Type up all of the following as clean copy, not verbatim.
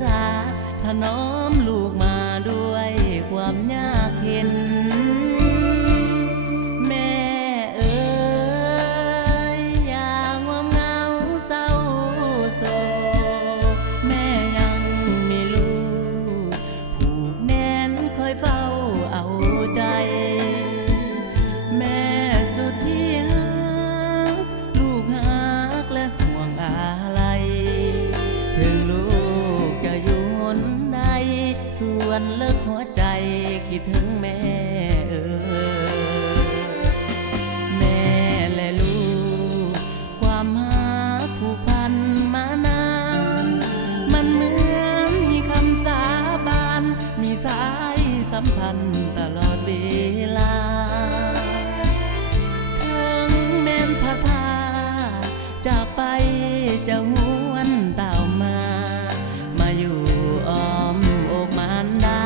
ษาถนอมลูกมาด้วยความยากเข็นแม่เอ๋ยอย่างงอมเงาเศร้าโศกแม่ยังมีลูกผูกแน่นคอยเฝ้าเอาใจแม่สุดที่รักลูกหักและห่วงอะไรถึงลูกจะอยู่หนใดส่วนเลิกหัวใจคิดถึงแม่เอ๋ยแม่และลูกความหักผูกพันมานานมันเหมือนมีคำสาบานมีสายสัมพันธ์ตลอดเวลาถึงแม้นพัดพาจากไปจะหวนเต่ามาอยู่อ้อมอกมารดา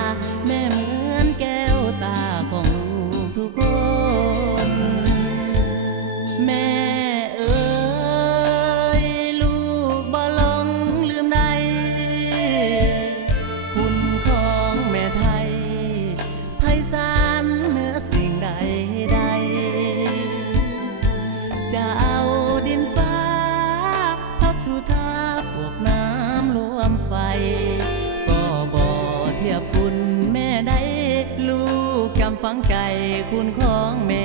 แม่เหมือนแก้วตาของลูกทุกคนแม่เอ๋ยลูกบ่ลงลืมใดคุณของแม่ไทยไพศาลเหนือสิ่งใดจะเอาดินฟ้าพัดสู่ท่าพวกน้ำรวมไฟก็บ่เทียบคุณแม่ได้ลูกจำฝังใจคุณของแม่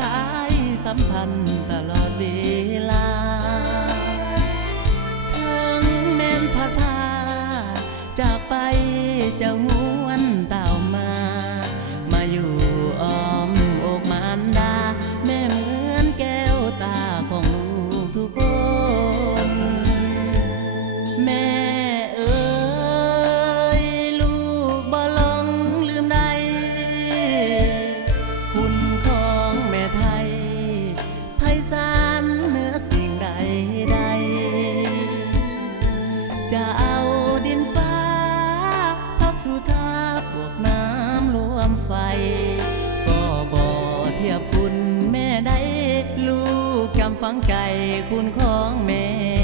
สายสัมพันธ์ตลอดเวลาถึงแม้นพัดพาจากไปจะหวนเต่ามาอยู่อ้อมอกมารดาแม่เหมือนแก้วตาของลูกทุกคนแม่เอ๋ยลูกบ่ลงลืมใดคุณของแม่ไทยไพศาลเหนือสิ่งใดจะเอาดินฟ้าพัดสู่ท่าพวกน้ำรวมไฟก็บ่เทียบคุณแม่ได้ลูกจำฝังใจคุณของแม่